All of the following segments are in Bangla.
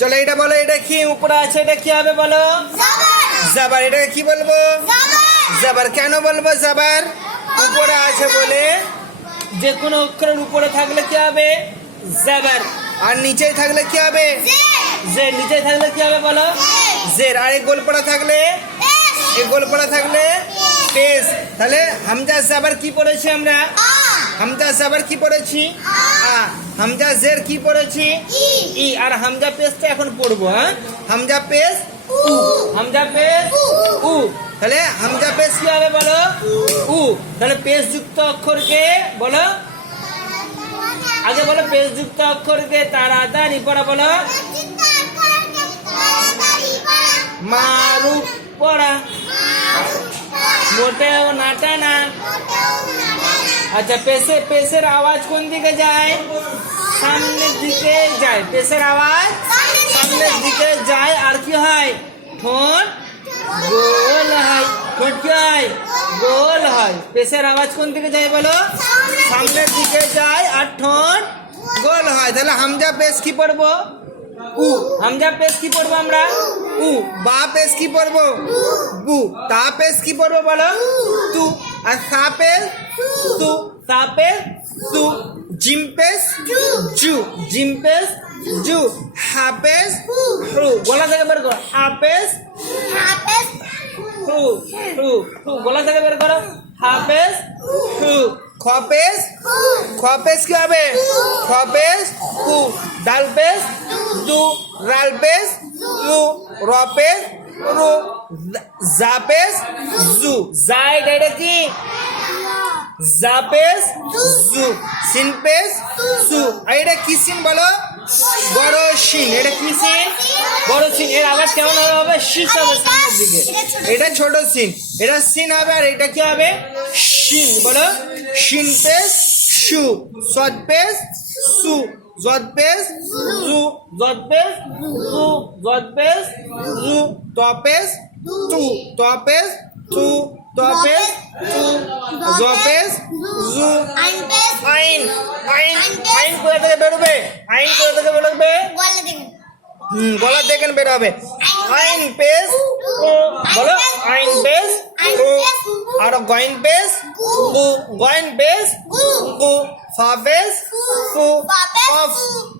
চলো এটা বলো, এটা কি উপরে আছে, এটা কি হবে বলো? জাবার। এটাকে কি বলবো? জাবার। কেন বলবো জাবার? উপরে আছে বলে যে কোনো অক্ষরের উপরে থাকলে কি হবে? জাবার। আর নিচে থাকলে কি হবে? জের। নিচে থাকলে কি হবে বলো? জের। আর এই গোল পড়া থাকলে, এই গোল পড়া থাকলে পেশ। তাহলে হামজা জাবার কি পড়েছি আমরা? হামজা জাবার কি পড়েছি? আ। হামজা জের কি পড়েছি? ই। আর হামজা পেশটা এখন পড়বো। হ্যাঁ, হামজা পেশ উ। হামজা পেশ উ। তাহলে হামজা পেশ কি হবে বলো? উ। তাহলে পেশ যুক্ত অক্ষরকে বলো, আগে বলো পেশ যুক্ত অক্ষরকে তাড়াতাড়ি পড়া বলো। মারুফ পড়া, মোটেও না টানা। আচ্ছা, পেশের আওয়াজ কোন দিকে যায়? সামনের দিকে যায়। পেশের আওয়াজ সামনের দিকে যায়। আর কি হয়? ঠোঁট গোল হয়। ঠোঁট কি হয়? গোল হয়। পেশের আওয়াজ কোন দিকে যায় বলো? সামনের দিকে যায় আর ঠোঁট গোল হয়। তাহলে হামজা পেশ কি পড়বো? উ। হামজা পেশ কি পড়বো আমরা? উ। বা পেশ কি পড়বো? বু। তা পেশ কি পড়বো বলো? তু। আর সা পেশ তু। সা পেশ তু। জিম পেশ জু। জিম পেশ জু। হা পেশ হু। গলা থেকে বের করো। হা পেশ হু। হু। হু। গলা থেকে বের করো। হা পেশ হু। খ পেশ, খ পেশ কি হবে? খ পেশ কু। ডাল পেশ দু। রাল পেশ রু। র পেশ রু। জা পেশ জু। জা এটা কি? জা পেশ জু। সিন পেশ সু। আর এটা কি সিন বলো? বড় সিন। এটা কি সিন? বড় সিন। এর আওয়াজ কেমন হবে? শিস হবে সামনের দিকে। এটা ছোট সিন। এটা সিন হবে। আর এটা কি হবে? শিন। বলো শিন পেশ সু। সদ পেশ সু। জদ পেশ জু। জদ পেশ জু। জদ পেশ জু। ত পেশ তু। ত পেশ তু। ত পেশ তু। জ পেশ জু। আইন। আইন। আইন কোথা থেকে বেরোবে? আইন কোথা থেকে বেরোবে? গলা দেখেন বের হবে। আইন পেশ বলো। আইন পেশ আর গয়েন পেশ গু। গয়েন পেশ গু। ফা পেশ ফু। কফ।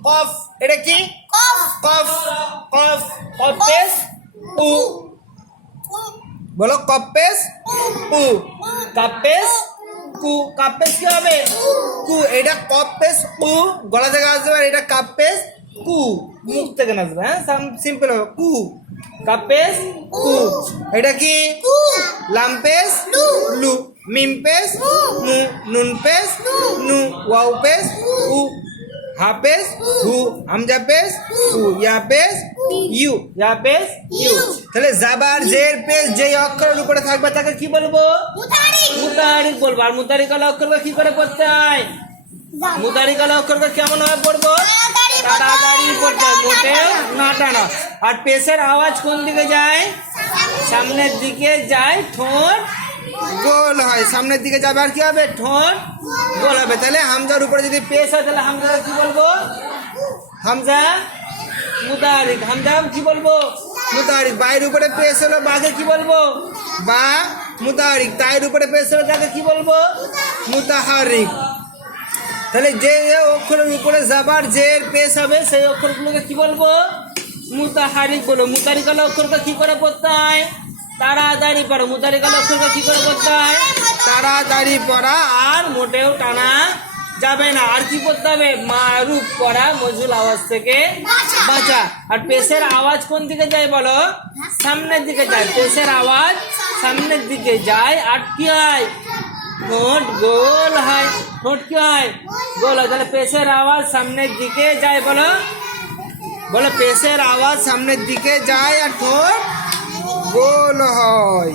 কফ। এটা কি? কফ। কফ। কফ পেশ উ। বলো কফ পেশ উ। কাপ পেশ কু। কাপ পেশ কি হবে? কু। এটা কফ পেশ উ। গলা থেকে আসবে। আর এটা কাপ পেশ কু। মুখ থেকে আসবে। হ্যাঁ, সিম্পল হবে। কু। কাপ পেশ কু। এটা কি? লাম পেশ লু। মিম পেশ মু। নুন পেশ নু। ওয়াও পেশ উ। হা পেশ হু। হামজা পেশ হু। ইয়া পেশ ইউ। ইয়া পেশ ইউ। তাহলে জাবার জের পেশ যেই অক্ষরের উপরে থাকবে তাকে কি বলবো? মুতাহারিক বলবো। আর মুতাহারিক ওয়ালা অক্ষরকে কি করে পড়তে হয়? মুতাহারিক ওয়ালা অক্ষরকে কেমন ভাবে পড়বো? তাড়াতাড়ি পড়তে হয়, মোটেও না টানা। আর পেশের আওয়াজ কোন দিকে যায়? সামনের দিকে যায়। ঠোঁট গোল হয়। সামনের দিকে যাবে। আর কি হবে? ঠোঁট গোল হবে। তাহলে হামজার উপরে যদি পেশ হয় তাহলে হামজা কি বলবো? হামজা মুতাহারিক। হামজা কি বলবো? মুতাহারিক। বাইরের উপরে পেশ হলো বাকে কি বলবো? বা মুতাহারিক। তাইর উপরে পেশ হলো তাকে কি বলবো? মুতাহারিক। তাহলে যে অক্ষরের উপরে জাবার জের পেশ হবে সেই অক্ষরগুলোকে কি বলবো? মুতাহারিক বলো। মুতাহারিক ওয়ালা অক্ষরকে কি করে পড়তে হয়? তাড়াতাড়ি পড়ো। মুতাহারিক ওয়ালা অক্ষরকে কি করে পড়তে হয়? তাড়াতাড়ি পড়া। আর মোটেও টানা যাবে না। আর কি পড়তে হবে? মারুফ পড়া, মজুল আওয়াজ থেকে বাঁচা। আর পেশের আওয়াজ কোন দিকে যায় বলো? সামনের দিকে যায়। পেশের আওয়াজ সামনের দিকে যায়। আর কি হয়? ঠোঁট গোল হয়। ঠোঁট কি হয়? গোল হয়। তাহলে পেশের আওয়াজ সামনের দিকে যায় বলো। বলো পেশের আওয়াজ সামনের দিকে যায় আর ঠোঁট গোল হয়।